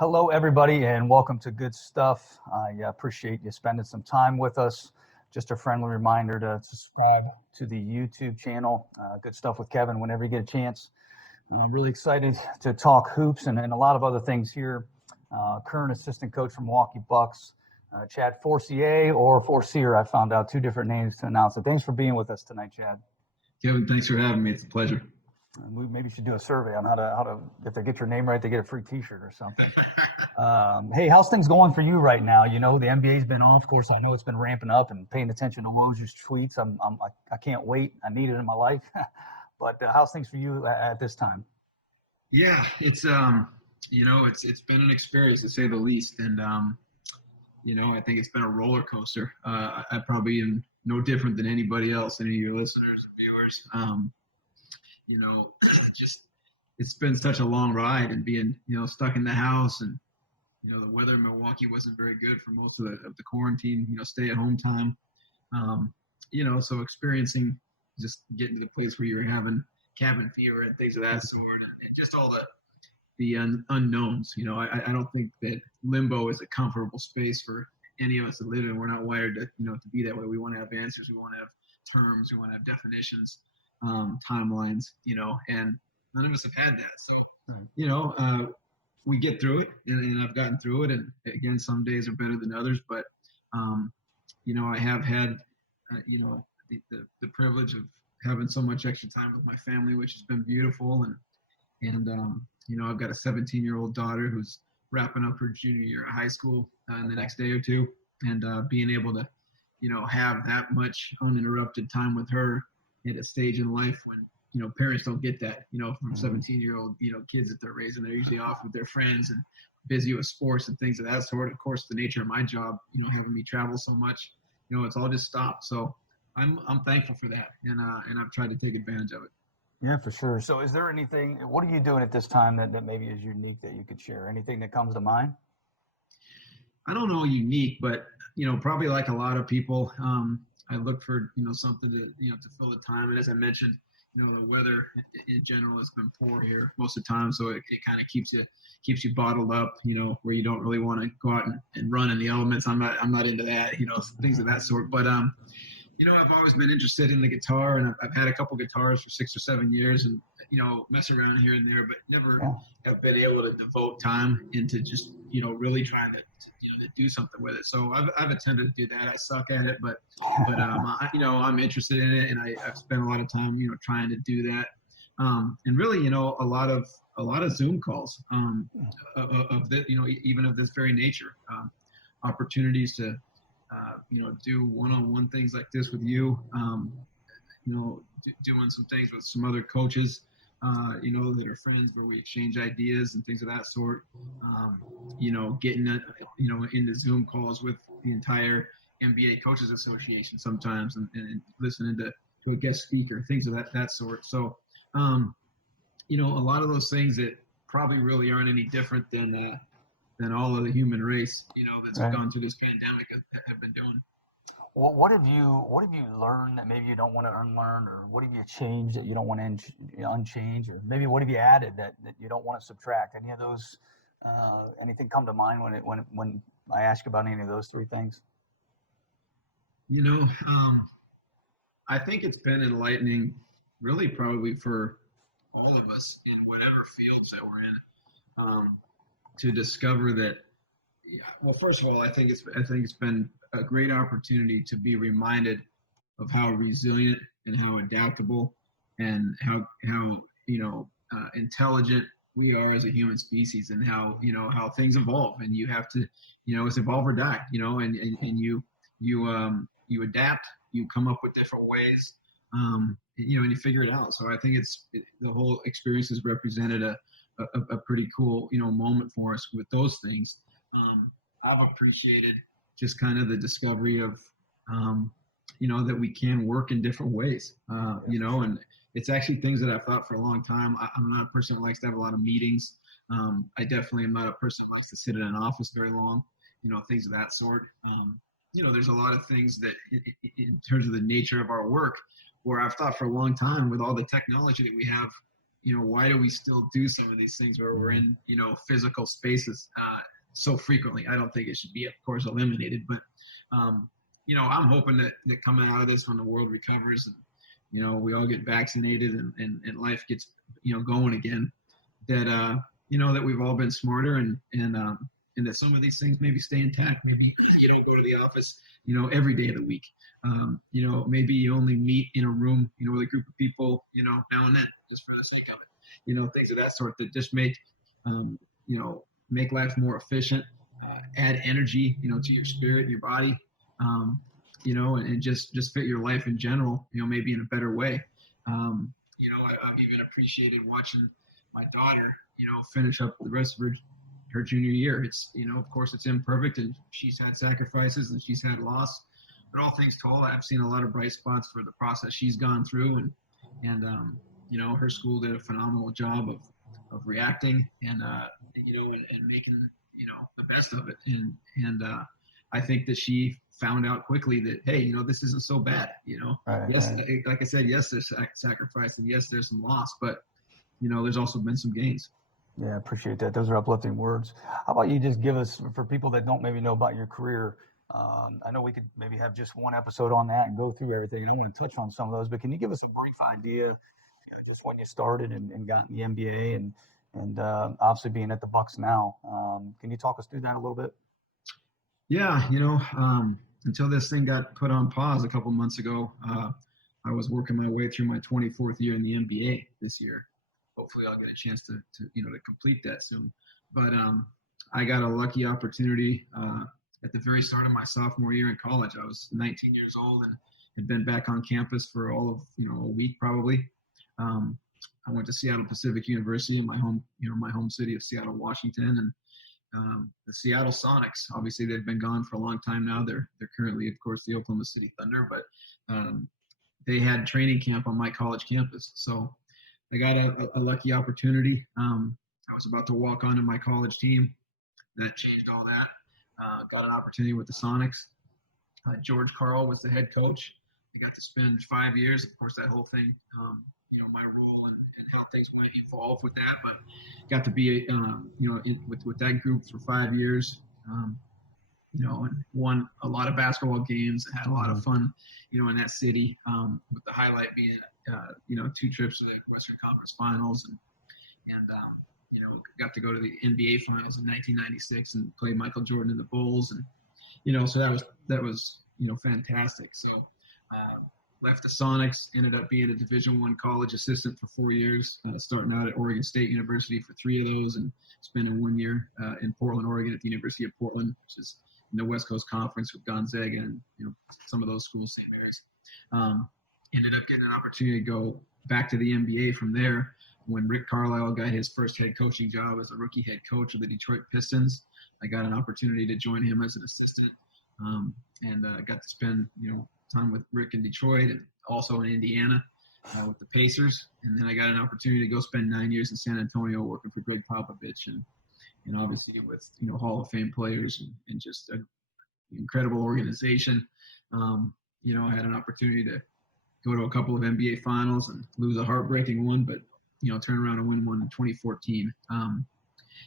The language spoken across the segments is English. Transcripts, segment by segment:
Hello, everybody, and welcome to Good Stuff. I appreciate you spending some time with us. Just a friendly reminder to subscribe to the YouTube channel, Good Stuff with Kevin, whenever you get a chance. I'm really excited to talk hoops and a lot of other things here. Current assistant coach from Milwaukee Bucks, Chad Forcier or Forcier. I found out two different names to announce it. Thanks for being with us tonight, Chad. Kevin, thanks for having me. It's a pleasure. We maybe should do a survey on how to if they get your name right, they get a free T-shirt or something. Hey, how's things going for you right now? You know, the NBA's been off. Of course, I know it's been ramping up and paying attention to Woj's tweets. I can't wait. I need it in my life. But how's things for you at this time? Yeah, it's it's been an experience to say the least, and I think it's been a roller coaster. I probably am no different than anybody else, any of your listeners and viewers. Just it's been such a long ride, and being stuck in the house, and the weather in Milwaukee wasn't very good for most of the quarantine, stay at home time. So experiencing just getting to the place where you're having cabin fever and things of that sort, and just all the unknowns. I don't think that limbo is a comfortable space for any of us to live in. We're not wired to be that way. We want to have answers. We want to have terms. We want to have definitions, timelines. And none of us have had that. So, we get through it, and I've gotten through it. And again, some days are better than others. But I have had the privilege of having so much extra time with my family, which has been beautiful. And I've got a 17-year-old daughter who's wrapping up her junior year of high school in the next day or two, and being able to, have that much uninterrupted time with her at a stage in life when, parents don't get that, from 17-year-old, kids that they're raising. They're usually off with their friends and busy with sports and things of that sort. Of course, the nature of my job, having me travel so much, it's all just stopped. So I'm thankful for that, and I've tried to take advantage of it. Yeah, for sure. So is there anything, what are you doing at this time that maybe is unique that you could share? Anything that comes to mind? I don't know unique, but, probably like a lot of people, I look for, something to fill the time. And as I mentioned, the weather in general has been poor here most of the time. So it kind of keeps you bottled up, where you don't really want to go out and run in the elements. I'm not into that, things of that sort. But, I've always been interested in the guitar, and I've had a couple guitars for 6 or 7 years, and mess around here and there, but never have been able to devote time into just really trying to do something with it. So I've attempted to do that. I suck at it, but I'm interested in it, and I've spent a lot of time trying to do that, and really a lot of Zoom calls of this, even of this very nature, opportunities to do one-on-one things like this with you, doing some things with some other coaches, that are friends, where we exchange ideas and things of that sort, getting into Zoom calls with the entire NBA Coaches Association sometimes, and listening to a guest speaker, things of that sort. So, a lot of those things that probably really aren't any different than all of the human race, that's gone through this pandemic have been doing. Well, what have you learned that maybe you don't want to unlearn, or what have you changed that you don't want to unchange, or maybe what have you added that you don't want to subtract? Any of those, anything come to mind when I ask about any of those three things? I think it's been enlightening, really, probably for all of us in whatever fields that we're in, to discover that. Well, first of all, I think it's been a great opportunity to be reminded of how resilient and how adaptable and how intelligent we are as a human species, and how things evolve, and you have to it's evolve or die, and you adapt, you come up with different ways, and you figure it out. So I think the whole experience has represented a pretty cool moment for us with those things. I've appreciated just kind of the discovery of that we can work in different ways, and it's actually things that I've thought for a long time. I'm not a person that likes to have a lot of meetings. I definitely am not a person that likes to sit in an office very long, things of that sort. There's a lot of things that in terms of the nature of our work, where I've thought for a long time, with all the technology that we have, why do we still do some of these things where we're in, physical spaces so frequently? I don't think it should be, of course, eliminated, but, I'm hoping that coming out of this, when the world recovers and, we all get vaccinated and life gets, going again, that, that we've all been smarter and that some of these things maybe stay intact. Maybe you don't go to the office, every day of the week. Maybe you only meet in a room, with a group of people, now and then, just for the sake of it. Things of that sort that just make, make life more efficient, add energy, to your spirit and your body, and just fit your life in general, maybe in a better way. I've even appreciated watching my daughter, finish up the rest of her junior year. It's, of course it's imperfect and she's had sacrifices and she's had loss, but all things told, I've seen a lot of bright spots for the process she's gone through, and her school did a phenomenal job of reacting and making, the best of it. And I think that she found out quickly that, hey, this isn't so bad, Right, yes, right. like I said, yes, there's sacrifice and yes, there's some loss, but there's also been some gains. Yeah, appreciate that. Those are uplifting words. How about you just give us, for people that don't maybe know about your career, I know we could maybe have just one episode on that and go through everything. And I want to touch on some of those, but can you give us a brief idea, just when you started and got in the NBA and obviously being at the Bucks now? Can you talk us through that a little bit? Yeah, until this thing got put on pause a couple months ago, I was working my way through my 24th year in the NBA this year. Hopefully I'll get a chance to complete that soon. But I got a lucky opportunity at the very start of my sophomore year in college. I was 19 years old and had been back on campus for all of, a week probably. I went to Seattle Pacific University in my home city of Seattle, Washington, and the Seattle Sonics. Obviously, they've been gone for a long time now. They're currently, of course, the Oklahoma City Thunder, but they had training camp on my college campus. So I got a lucky opportunity. I was about to walk onto my college team. That changed all that. Got an opportunity with the Sonics. George Karl was the head coach. I got to spend 5 years. Of course, that whole thing, my role and how things might evolve with that. But got to be, with that group for 5 years. And won a lot of basketball games. Had a lot of fun, in that city. With the highlight being, 2 trips to the Western Conference Finals, and got to go to the NBA Finals in 1996 and play Michael Jordan and the Bulls, and so that was fantastic. So left the Sonics, ended up being a Division I college assistant for 4 years, starting out at Oregon State University for 3 of those, and spending 1 year in Portland, Oregon at the University of Portland, which is in the West Coast Conference with Gonzaga and some of those schools, St. Mary's. Ended up getting an opportunity to go back to the NBA from there when Rick Carlisle got his first head coaching job as a rookie head coach of the Detroit Pistons. I got an opportunity to join him as an assistant, and got to spend time with Rick in Detroit and also in Indiana with the Pacers. And then I got an opportunity to go spend 9 years in San Antonio working for Gregg Popovich and obviously with Hall of Fame players and just an incredible organization. I had an opportunity to go to a couple of NBA finals and lose a heartbreaking one, but turn around and win one in 2014. From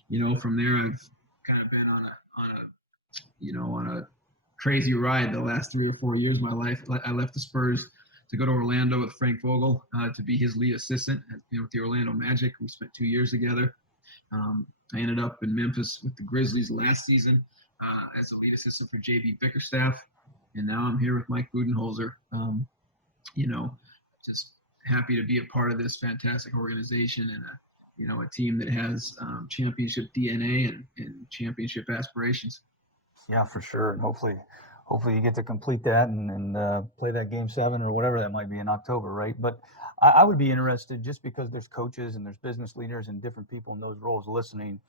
there I've kind of been on a crazy ride the last 3 or 4 years of my life. I left the Spurs to go to Orlando with Frank Vogel to be his lead assistant with the Orlando Magic. We spent 2 years together. I ended up in Memphis with the Grizzlies last season as the lead assistant for JB Bickerstaff, and now I'm here with Mike Budenholzer. Just happy to be a part of this fantastic organization and a team that has championship DNA and championship aspirations. Yeah, for sure. And hopefully you get to complete that and play that Game 7 or whatever that might be in October, right? But I would be interested, just because there's coaches and there's business leaders and different people in those roles listening,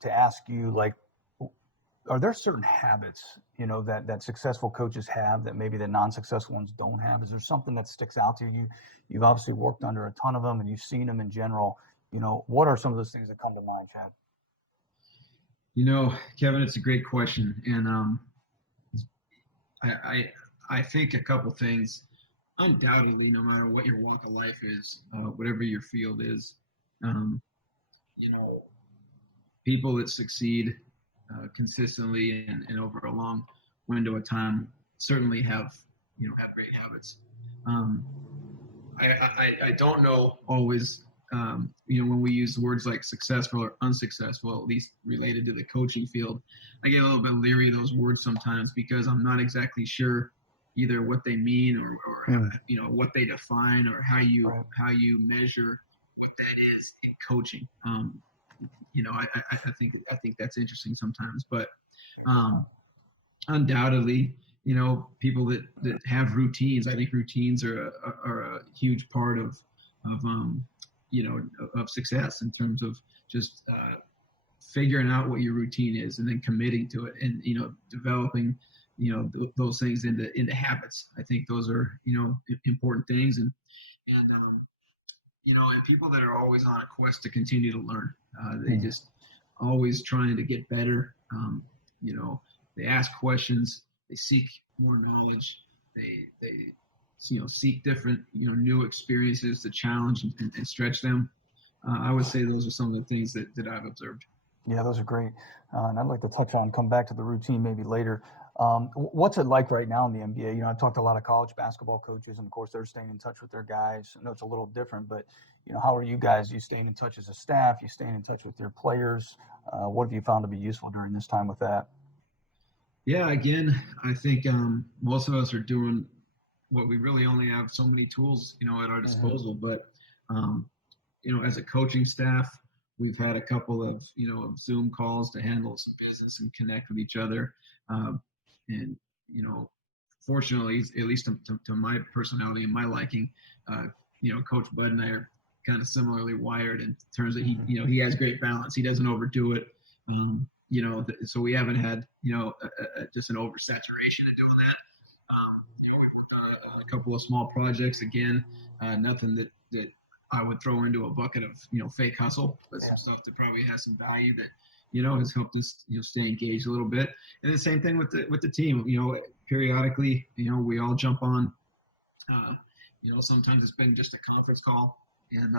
to ask you, like, are there certain habits, that successful coaches have that maybe the non-successful ones don't have? Is there something that sticks out to you? You've obviously worked under a ton of them and you've seen them in general. What are some of those things that come to mind, Chad? Kevin, it's a great question. And I think a couple things. undoubtedly, no matter what your walk of life is, whatever your field is, um, you know, people that succeed consistently and over a long window of time certainly have great habits. Um, I don't know always, when we use words like successful or unsuccessful, at least related to the coaching field, I get a little bit leery of those words sometimes because I'm not exactly sure either what they mean or what they define or Right. how you measure what that is in coaching. I think that's interesting sometimes, but um, undoubtedly, people that have routines. I think routines are a huge part of success in terms of just figuring out what your routine is and then committing to it and developing those things into habits. I think those are important things and people that are always on a quest to continue to learn. They just always trying to get better. They ask questions. They seek more knowledge. They seek different new experiences to challenge and stretch them. I would say those are some of the things that I've observed. Yeah, those are great. And I'd like to come back to the routine maybe later. What's it like right now in the NBA? I've talked to a lot of college basketball coaches, and of course, they're staying in touch with their guys. I know it's a little different, but how are you guys? You staying in touch as a staff? You staying in touch with your players? What have you found to be useful during this time with that? Yeah, again, I think most of us are doing what we really only have so many tools, at our disposal. But as a coaching staff, we've had a couple of Zoom calls to handle some business and connect with each other. And fortunately, at least to my personality and my liking, Coach Bud and I are kind of similarly wired in terms that he has great balance. He doesn't overdo it. So we haven't had just an oversaturation of doing that. We worked on a couple of small projects. Again, nothing that I would throw into a bucket of fake hustle, but some stuff that probably has some value that has helped us stay engaged a little bit. And the same thing with the team. Periodically, we all jump on. Sometimes it's been just a conference call, and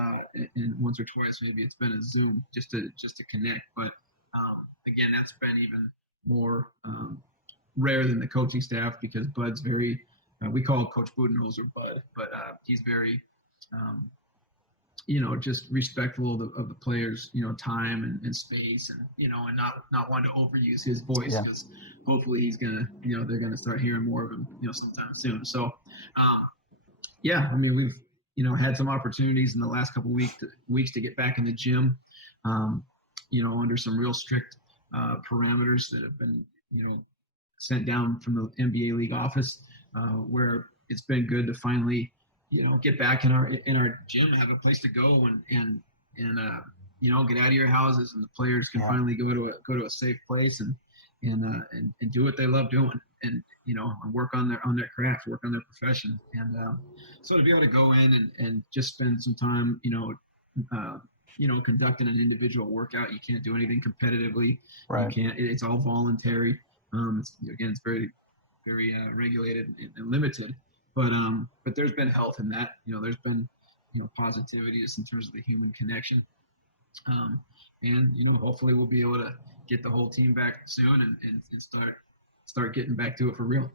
once or twice maybe it's been a Zoom just to connect. But again, that's been even more rare than the coaching staff because Bud's very. We call Coach Budenholzer Bud, but he's very. Just respectful of the players, time and space and, and not want to overuse his voice because hopefully he's going to, they're going to start hearing more of him, sometime soon. So, we've, had some opportunities in the last couple of weeks to get back in the gym, under some real strict parameters that have been, sent down from the NBA league office, where it's been good to finally, get back in our gym, have a place to go and get out of your houses, and the players can finally go to a safe place and do what they love doing, and work on their craft, work on their profession, and so to be able to go in and just spend some time, conducting an individual workout. You can't do anything competitively. Right. You can't. It's all voluntary. It's very, very regulated and limited. But there's been health in that. There's been positivity just in terms of the human connection. And hopefully we'll be able to get the whole team back soon and start getting back to it for real.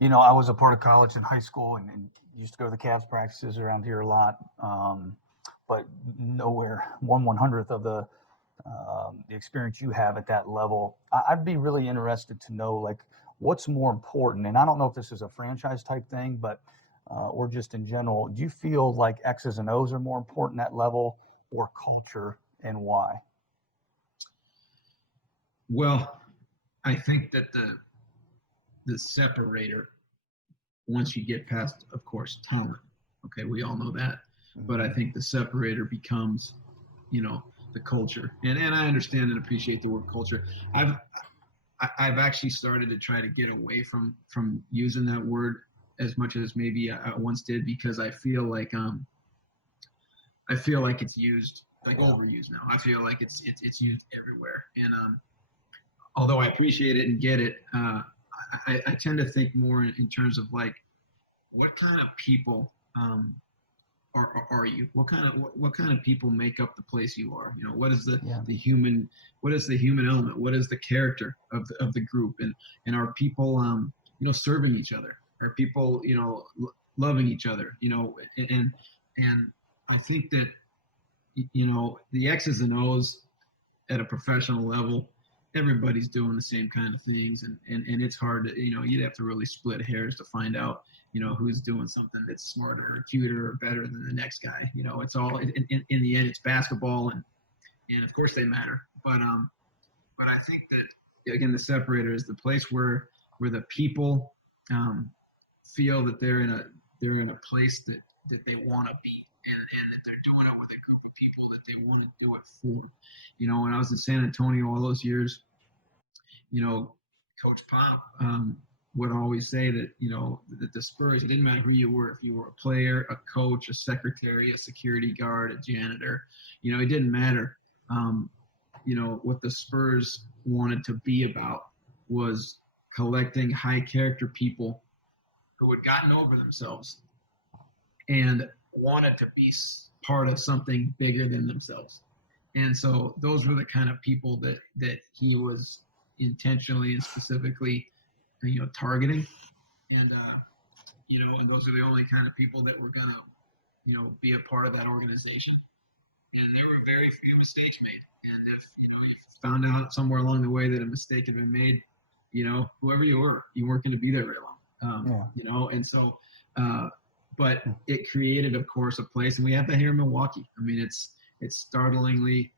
I was a part of college and high school and used to go to the Cavs practices around here a lot, but nowhere 1/100th of the experience you have at that level. I'd be really interested to know, like, what's more important? And I don't know if this is a franchise type thing, but or just in general, do you feel like X's and O's are more important at level or culture, and why? Well, I think that the separator, once you get past, of course, talent, okay, we all know that, but I think the separator becomes, the culture. And I understand and appreciate the word culture. I've actually started to try to get away from using that word as much as maybe I once did, because I feel like it's used, like, overused now. I feel like it's used everywhere. And although I appreciate it and get it, I tend to think more in terms of, like, what kind of people are you? What kind of people make up the place you are? What is the human? What is the human element? What is the character of the group? And are people serving each other? Are people loving each other? And I think that the X's and O's at a professional level, everybody's doing the same kind of things, and it's hard to you'd have to really split hairs to find out who's doing something that's smarter or cuter or better than the next guy. It's all in the end, it's basketball, and of course they matter, but I think that again, the separator is the place where the people feel that they're in a place that they want to be, and that they're doing it with a group of people that they want to do it for. When I was in San Antonio all those years, Coach Pop would always say that, that the Spurs, it didn't matter who you were, if you were a player, a coach, a secretary, a security guard, a janitor, it didn't matter. What the Spurs wanted to be about was collecting high character people who had gotten over themselves and wanted to be part of something bigger than themselves. And so those were the kind of people that he was intentionally and specifically, targeting. And, and those are the only kind of people that were going to, be a part of that organization. And there were very few mistakes made. And if you found out somewhere along the way that a mistake had been made, whoever you weren't going to be there very long. And so, but it created, of course, a place, and we have that here in Milwaukee. I mean, it's startlingly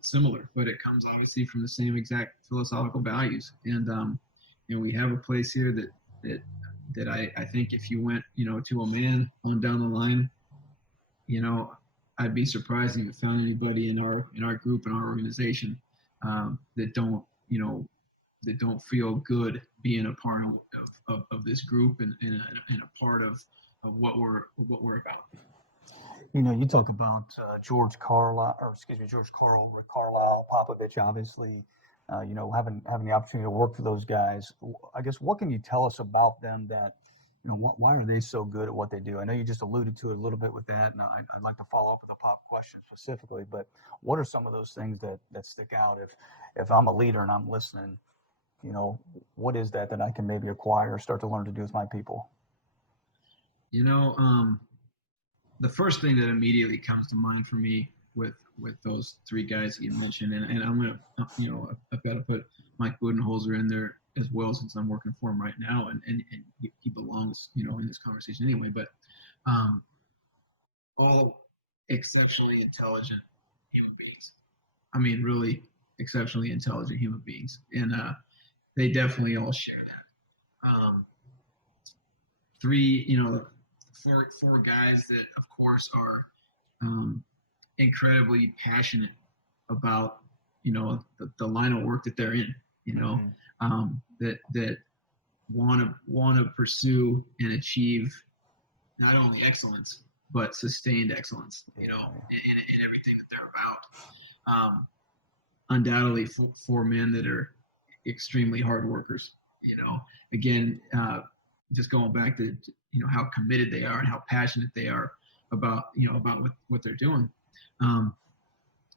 similar, but it comes obviously from the same exact philosophical values. And we have a place here that I think if you went, to a man on down the line, I'd be surprised if you found anybody in our group, in our organization, that don't feel good being a part of this group and a part of what we're about. You talk about George Carl, with Carlisle, Popovich, obviously, having the opportunity to work for those guys. I guess, what can you tell us about them that, why are they so good at what they do? I know you just alluded to it a little bit with that, and I'd like to follow up with a Pop question specifically, but what are some of those things that stick out? If I'm a leader and I'm listening, what is that I can maybe acquire or start to learn to do with my people? The first thing that immediately comes to mind for me with those three guys that you mentioned, and I'm going to, I've got to put Mike Budenholzer in there as well, since I'm working for him right now, and he belongs, in this conversation anyway, but all exceptionally intelligent human beings. I mean, really exceptionally intelligent human beings. And they definitely all share that. Four guys that, of course, are incredibly passionate about, the line of work that they're in, that want to pursue and achieve not only excellence, but sustained excellence, in everything that they're about. Undoubtedly four men that are extremely hard workers, again, just going back to, how committed they are and how passionate they are about what they're doing.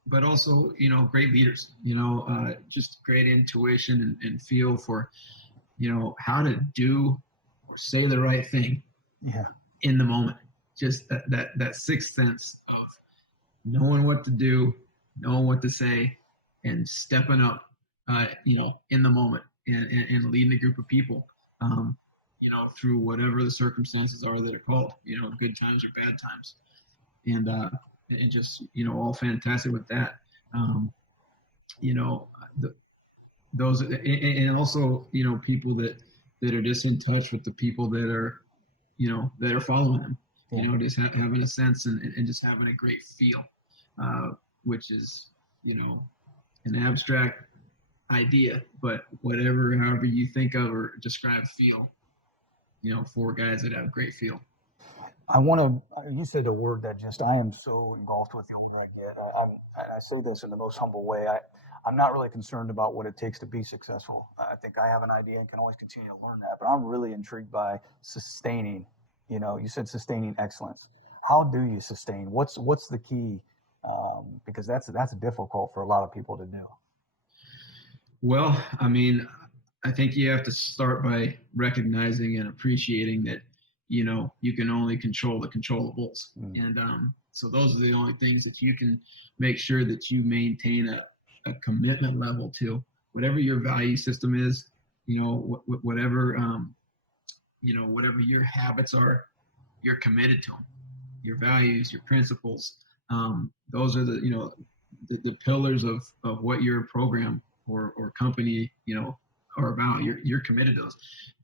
But also, great leaders, just great intuition and feel for, how to do or say the right thing in the moment. Just that sixth sense of knowing what to do, knowing what to say, and stepping up, in the moment and leading a group of people, through whatever the circumstances are that are called, good times or bad times. And just, all fantastic with that. Those, and also, people that are just in touch with the people that are, that are following them, just having a sense and just having a great feel, which is, an abstract idea, but however you think of or describe feel, four guys that have great feel. You said a word that I am so engulfed with the older I get. I say this in the most humble way. I'm not really concerned about what it takes to be successful. I think I have an idea and can always continue to learn that, but I'm really intrigued by sustaining you said sustaining excellence. How do you sustain? What's the key? Because that's difficult for a lot of people to do. Well, I mean, I think you have to start by recognizing and appreciating that, you can only control the controllables. And so those are the only things that you can make sure that you maintain a commitment level to. Whatever your value system is, whatever, whatever your habits are, you're committed to them. Your values, your principles, those are the pillars of what your program or company, are about. You're committed to those.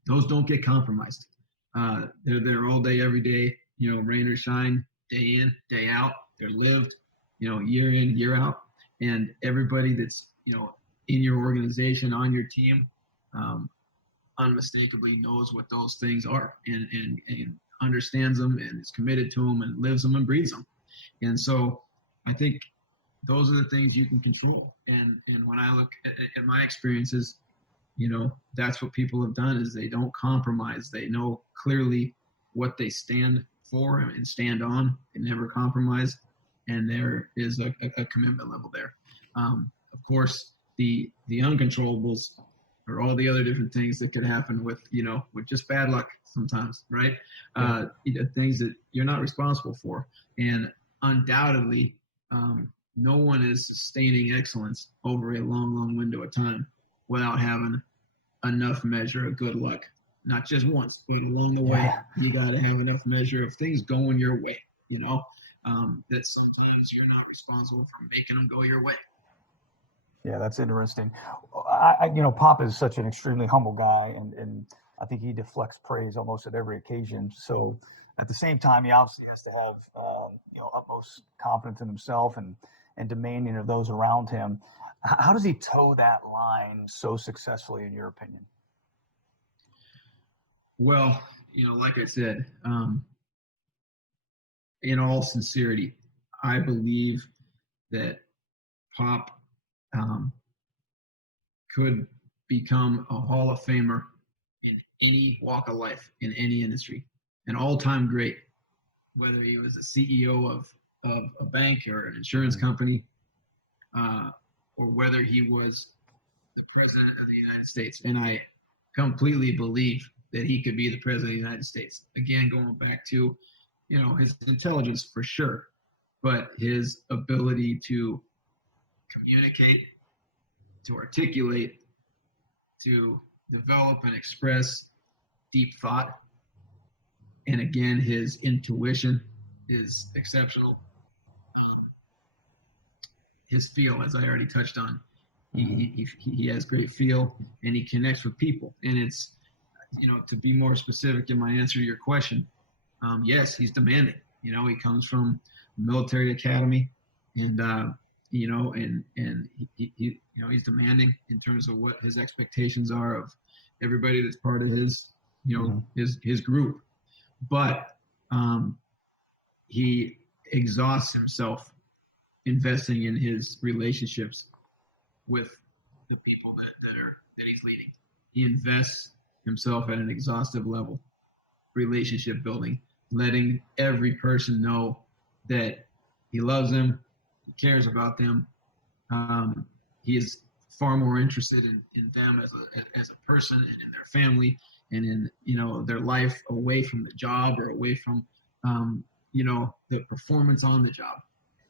Those don't get compromised. They're there all day, every day, rain or shine, day in, day out. They're lived, year in, year out. And everybody that's, in your organization, on your team, unmistakably knows what those things are and understands them and is committed to them and lives them and breathes them. And so I think those are the things you can control. And when I look at my experiences, that's what people have done is they don't compromise. They know clearly what they stand for and stand on. They never compromise. And there is a commitment level there. Of course, the uncontrollables are all the other different things that could happen with just bad luck sometimes, right? Things that you're not responsible for. And undoubtedly, no one is sustaining excellence over a long, long window of time without having enough measure of good luck. Not just once, but along the way, you got to have enough measure of things going your way, that sometimes you're not responsible for making them go your way. Yeah, that's interesting. Pop is such an extremely humble guy, and I think he deflects praise almost at every occasion. So at the same time, he obviously has to have, utmost confidence in himself and demanding of those around him. How does he toe that line so successfully, in your opinion? Well, like I said, in all sincerity, I believe that Pop could become a Hall of Famer in any walk of life, in any industry, an all-time great, whether he was a CEO of a bank or an insurance company, or whether he was the president of the United States. And I completely believe that he could be the president of the United States. Again, going back to, his intelligence for sure, but his ability to communicate, to articulate, to develop and express deep thought. And again, his intuition is exceptional. His feel, as I already touched on, he has great feel and he connects with people. And it's, to be more specific in my answer to your question, yes, he's demanding. He comes from a military academy, and he's demanding in terms of what his expectations are of everybody that's part of his, his group. But he exhausts himself investing in his relationships with the people that he's leading. He invests himself at an exhaustive level, relationship building, letting every person know that he loves them, he cares about them. He is far more interested in them as a person and in their family and in their life away from the job or away from the performance on the job.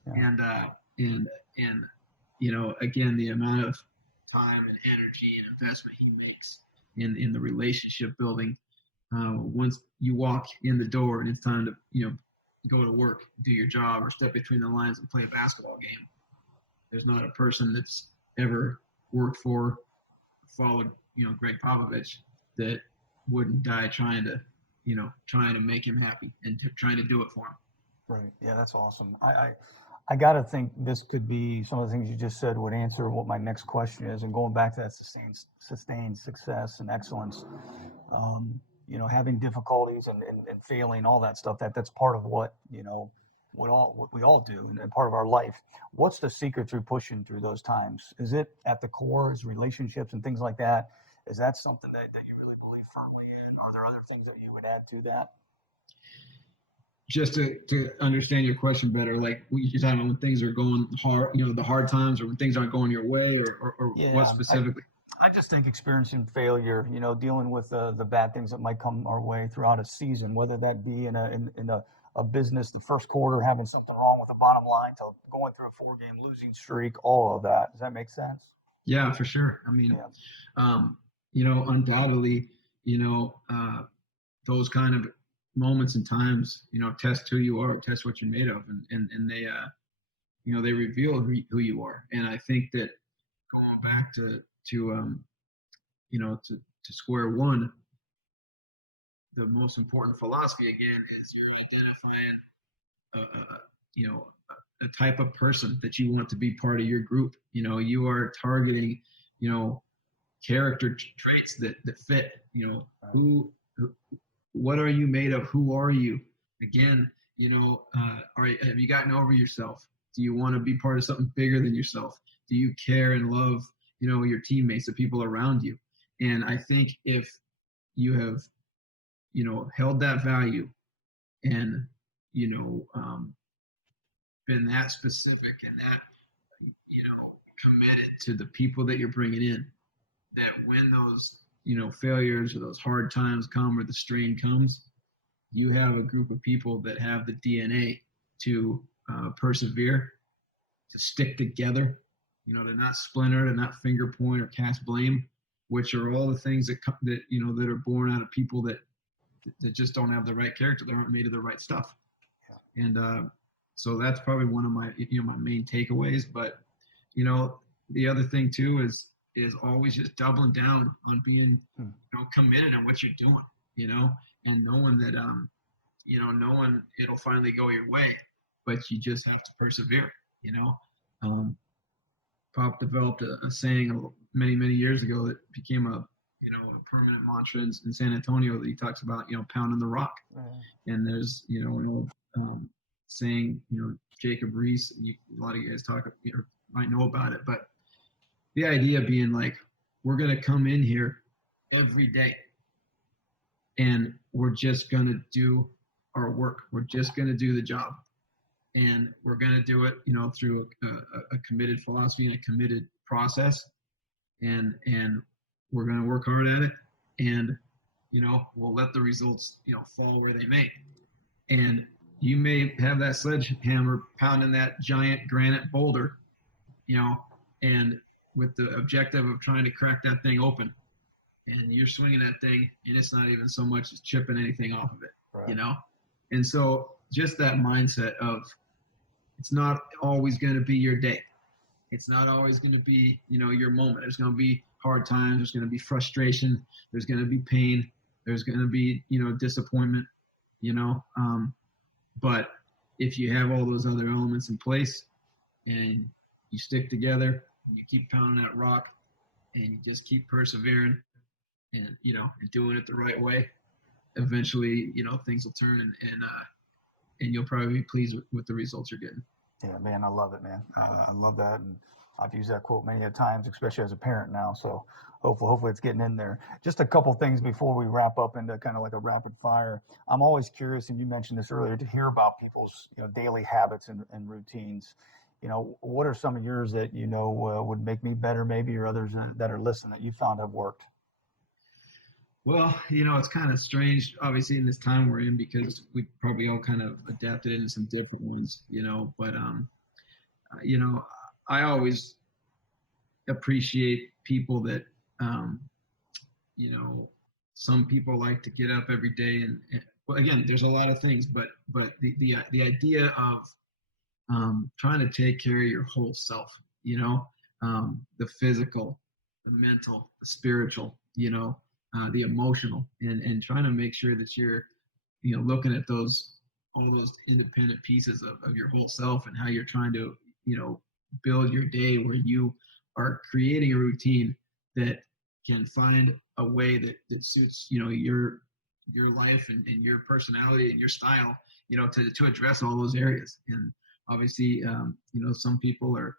Yeah. And again, the amount of time and energy and investment he makes in the relationship building. Once you walk in the door and it's time to go to work, do your job, or step between the lines and play a basketball game, there's not a person that's ever worked for, followed Gregg Popovich that wouldn't die trying to make him happy and trying to do it for him. Right. Yeah, that's awesome. I got to think this could be some of the things you just said would answer what my next question is. And going back to that sustained success and excellence, having difficulties and failing, all that stuff, that's part of what we all do and part of our life. What's the secret through pushing through those times? Is it at the core, is relationships and things like that? Is that something that you really believe firmly in? Are there other things that you would add to that? just to understand your question better, like you're talking about when things are going hard, the hard times, or when things aren't going your way, or what Yeah, specifically? I just think experiencing failure, dealing with the bad things that might come our way throughout a season, whether that be in a business, the first quarter having something wrong with the bottom line, to going through a 4-game losing streak, all of that. Does that make sense? Yeah, for sure. I mean, Yeah. undoubtedly, those kind of moments and times, test who you are, test what you're made of, and they, they reveal who you are. And I think that going back to square one, the most important philosophy again is you're identifying, a type of person that you want to be part of your group. You are targeting, character traits that fit. Who, what are you made of? Who are you? Again, have you gotten over yourself? Do you want to be part of something bigger than yourself? Do you care and love, your teammates, the people around you? And I think if you have, held that value and, been that specific and that, committed to the people that you're bringing in, that when those, failures or those hard times come or the strain comes, you have a group of people that have the DNA to persevere, to stick together, to not splinter, to not finger point or cast blame, which are all the things that are born out of people that just don't have the right character. They aren't made of the right stuff. And so that's probably one of my my main takeaways. But the other thing too is always just doubling down on being committed on what you're doing, and knowing that knowing it'll finally go your way, but you just have to persevere. Pop developed a saying many years ago that became a permanent mantra in San Antonio, that he talks about pounding the rock. And there's an old saying, Jacob Reese, a lot of you guys might know about it, but the idea being like, we're going to come in here every day and we're just going to do our work. We're just going to do the job, and we're going to do it, through a committed philosophy and a committed process. And we're going to work hard at it, and, we'll let the results, fall where they may. And you may have that sledgehammer pounding that giant granite boulder, and with the objective of trying to crack that thing open, and you're swinging that thing and it's not even so much as chipping anything off of it, right. And so just that mindset of, it's not always going to be your day. It's not always going to be, your moment. There's going to be hard times. There's going to be frustration. There's going to be pain. There's going to be, disappointment, but if you have all those other elements in place and you stick together and you keep pounding that rock and you just keep persevering and, and doing it the right way, eventually, things will turn, and you'll probably be pleased with the results you're getting. Yeah, man, I love it, man. I love that. And I've used that quote many times, especially as a parent now. So hopefully it's getting in there. Just a couple things before we wrap up into kind of like a rapid fire. I'm always curious, and you mentioned this earlier, to hear about people's daily habits and routines. What are some of yours that would make me better, maybe, or others that are listening that you found have worked? Well, it's kind of strange, obviously, in this time we're in, because we probably all kind of adapted into some different ones, but, I always appreciate people that, some people like to get up every day and well, again, there's a lot of things, but the idea of trying to take care of your whole self, the physical, the mental, the spiritual, the emotional, and trying to make sure that you're, looking at all those independent pieces of your whole self, and how you're trying to, build your day where you are creating a routine that can find a way that suits, your life and your personality and your style, to address all those areas. And obviously, some people are,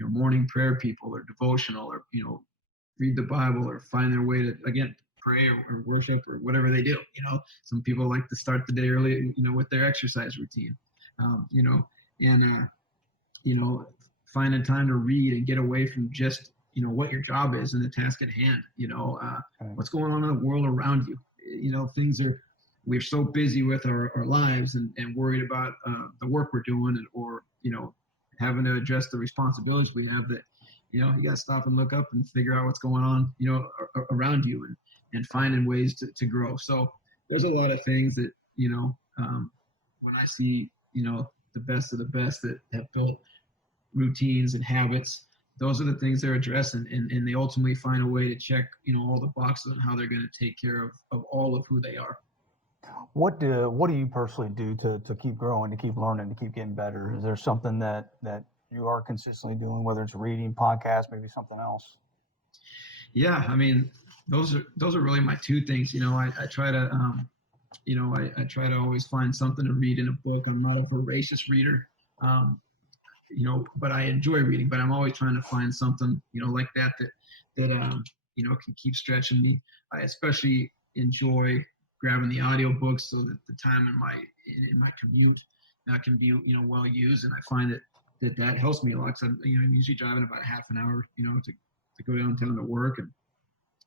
morning prayer people, or devotional, or, read the Bible, or find their way to, again, pray or worship or whatever they do. Some people like to start the day early, with their exercise routine, and finding time to read and get away from just, what your job is and the task at hand, what's going on in the world around you. We're so busy with our lives and worried about the work we're doing or, having to address the responsibilities we have that, you got to stop and look up and figure out what's going on, around you and finding ways to grow. So there's a lot of things that, when I see, the best of the best that have built routines and habits, those are the things they're addressing, and they ultimately find a way to check, all the boxes on how they're going to take care of all of who they are. What do you personally do to keep growing, to keep learning, to keep getting better? Is there something that you are consistently doing, whether it's reading, podcast, maybe something else? Yeah, I mean, those are really my two things. I try to, I try to always find something to read in a book. I'm not a voracious reader, but I enjoy reading. But I'm always trying to find something, like that can keep stretching me. I especially enjoy grabbing the audiobooks so that the time in my commute can be well used, and I find that helps me a lot. 'Cause I'm usually driving about half an hour to go downtown to work, and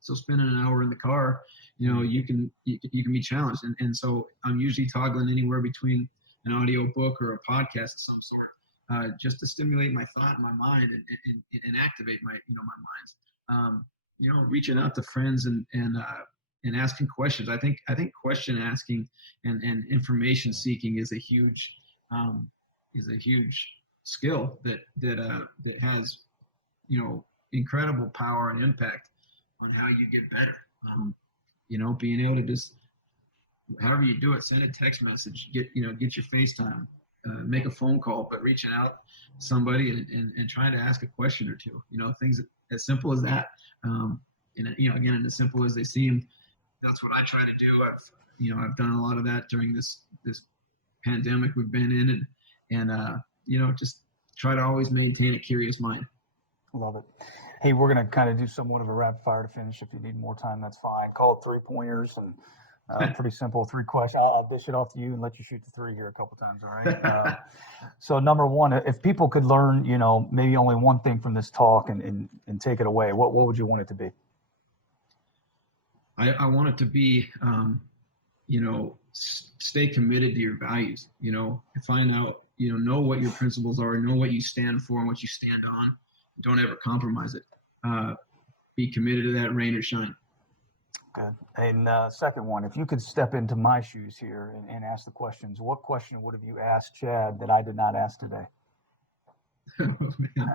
so spending an hour in the car, you can be challenged, and so I'm usually toggling anywhere between an audiobook or a podcast of some sort, just to stimulate my thought and my mind and activate my my minds. Reaching out to friends and asking questions. I think question asking and information seeking is a huge skill that has incredible power and impact on how you get better. Being able to just, however you do it, send a text message, get your FaceTime, make a phone call, but reaching out to somebody and trying to ask a question or two. Things as simple as that. Again, as simple as they seem, that's what I try to do. I've done a lot of that during this pandemic we've been in, and just try to always maintain a curious mind. Love it. Hey, we're going to kind of do somewhat of a rapid fire to finish. If you need more time, that's fine. Call it 3-pointers and pretty simple 3 questions. I'll dish it off to you and let you shoot the 3 here a couple times. All right. So number one, if people could learn, maybe only one thing from this talk and take it away, what would you want it to be? I want it to be, stay committed to your values, find out, know what your principles are, know what you stand for and what you stand on. Don't ever compromise it. Be committed to that, rain or shine. Good. And second one, if you could step into my shoes here and ask the questions, what question would have you asked Chad that I did not ask today? Oh, man.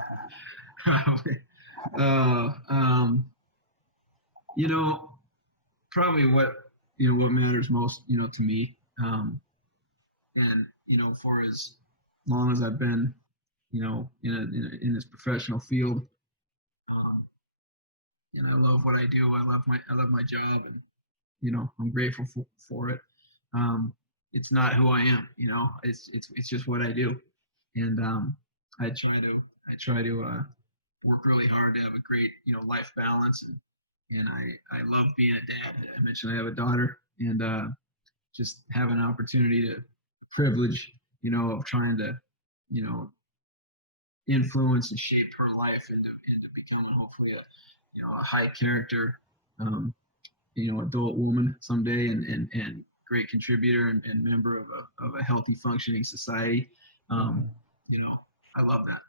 Probably what matters most, to me. And, for as long as I've been, in this professional field, I love what I do. I love my job, and, I'm grateful for it. It's not who I am, it's just what I do. And, I try to work really hard to have a great, life balance. And I love being a dad. I mentioned I have a daughter, and just have an opportunity to privilege, of trying to, influence and shape her life into becoming hopefully a high character, adult woman someday, and great contributor and member of a healthy functioning society. I love that.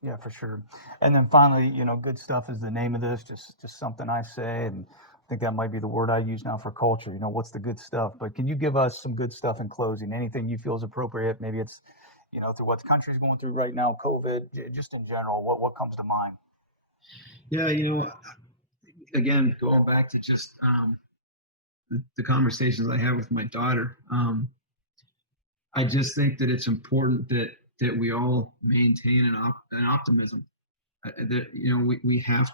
Yeah, for sure. And then finally, good stuff is the name of this, just something I say, and I think that might be the word I use now for culture. What's the good stuff? But can you give us some good stuff in closing? Anything you feel is appropriate? Maybe it's, through what the country's going through right now, COVID, just in general, what comes to mind? Yeah, again, going back to just the conversations I have with my daughter, I just think that it's important that we all maintain an optimism. That we have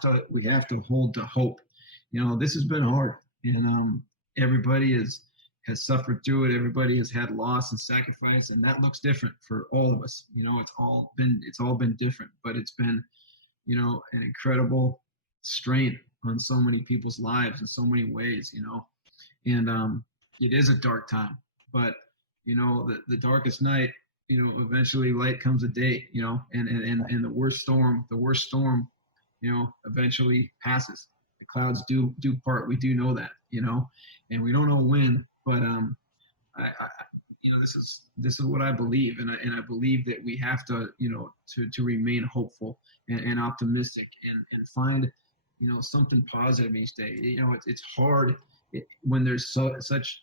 to hold to hope. This has been hard, and everybody has suffered through it. Everybody has had loss and sacrifice, and that looks different for all of us. It's all been different, but it's been an incredible strain on so many people's lives in so many ways, and it is a dark time, but the darkest night, eventually light comes a day, and the worst storm, eventually passes. The clouds do part. We do know that, and we don't know when, but this is what I believe, and I believe that we have to, to remain hopeful and optimistic and find, something positive each day. It's hard when there's such,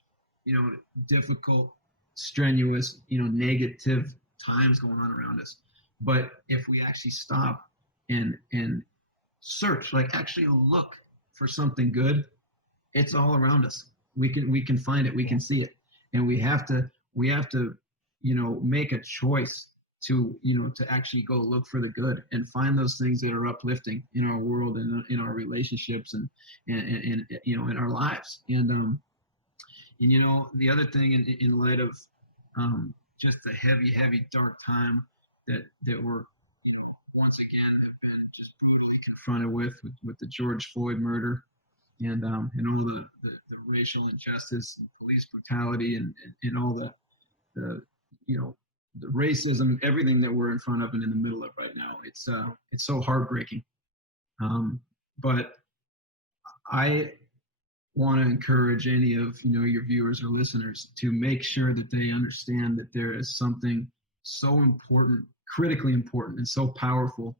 difficult, strenuous, negative times going on around us. But if we actually stop and search, like actually look for something good, it's all around us. We can find it, we can see it, and we have to make a choice to to actually go look for the good and find those things that are uplifting in our world and in our relationships and in our lives. And the other thing in light of just the heavy dark time that we're once again have been just brutally confronted with the George Floyd murder and all the racial injustice and police brutality and all the racism, everything that we're in front of and in the middle of right now. It's so heartbreaking. But I want to encourage any of your viewers or listeners to make sure that they understand that there is something so important, critically important, and so powerful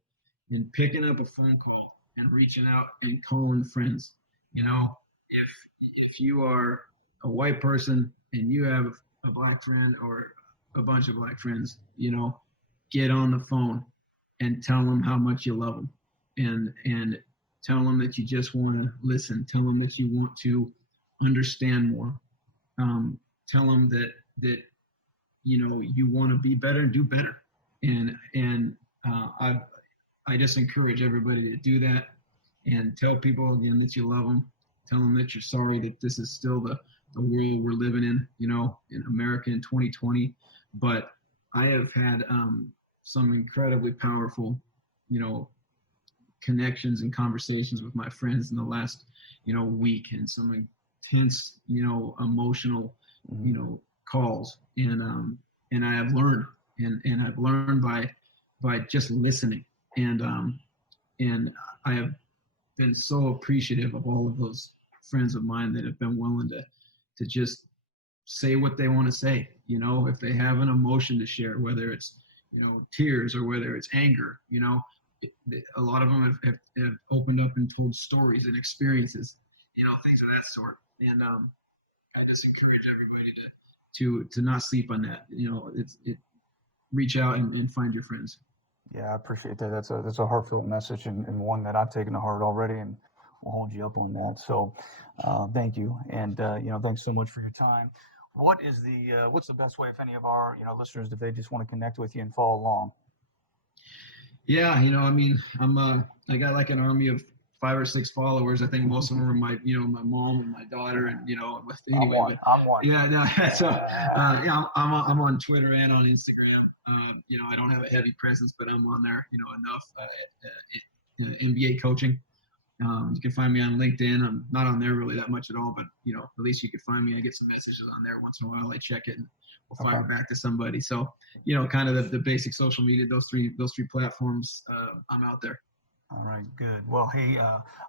in picking up a phone call and reaching out and calling friends. If you are a white person and you have a black friend or a bunch of black friends, get on the phone and tell them how much you love them, and tell them that you just want to listen. Tell them that you want to understand more. Tell them that you want to be better and do better. And I just encourage everybody to do that and tell people again that you love them. Tell them that you're sorry that this is still the world we're living in, in America in 2020. But I have had some incredibly powerful, connections and conversations with my friends in the last, week, and some intense, emotional, calls. And I have learned, and I've learned by just listening. And I have been so appreciative of all of those friends of mine that have been willing to just say what they want to say. If they have an emotion to share, whether it's tears or whether it's anger, a lot of them have opened up and told stories and experiences, things of that sort. And I just encourage everybody to not sleep on that. Reach out and find your friends. Yeah, I appreciate that. That's a heartfelt message and one that I've taken to heart already, and I'll hold you up on that. So thank you. And, thanks so much for your time. What's the best way if any of our, listeners, if they just want to connect with you and follow along? Yeah. I got like an army of 5 or 6 followers. I think most of them are my mom and my daughter, and anyway. I'm one. Yeah, no. So I'm on Twitter and on Instagram. I don't have a heavy presence, but I'm on there, enough. NBA coaching. You can find me on LinkedIn. I'm not on there really that much at all, but at least you can find me. I get some messages on there once in a while. I check it and we'll fire back to somebody. So kind of the basic social media, those three platforms. I'm out there. All right, good. Well, hey,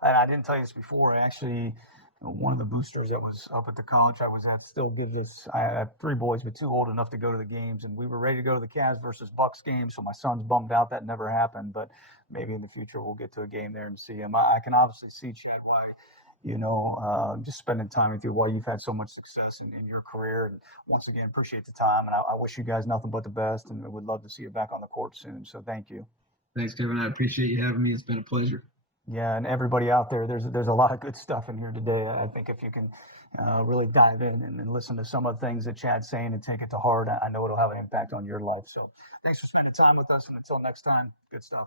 I didn't tell you this before. I actually, one of the boosters that was up at the college I was at still give this. I have 3 boys, but 2 old enough to go to the games, and we were ready to go to the Cavs versus Bucks game. So my son's bummed out that never happened, but maybe in the future we'll get to a game there and see him. I can obviously see, Chad, why, just spending time with you, why you've had so much success in your career. And once again, appreciate the time, and I wish you guys nothing but the best, and would love to see you back on the court soon. So thank you. Thanks, Kevin. I appreciate you having me. It's been a pleasure. Yeah, and everybody out there, there's a lot of good stuff in here today. I think if you can really dive in and listen to some of the things that Chad's saying and take it to heart, I know it'll have an impact on your life. So thanks for spending time with us, and until next time, good stuff.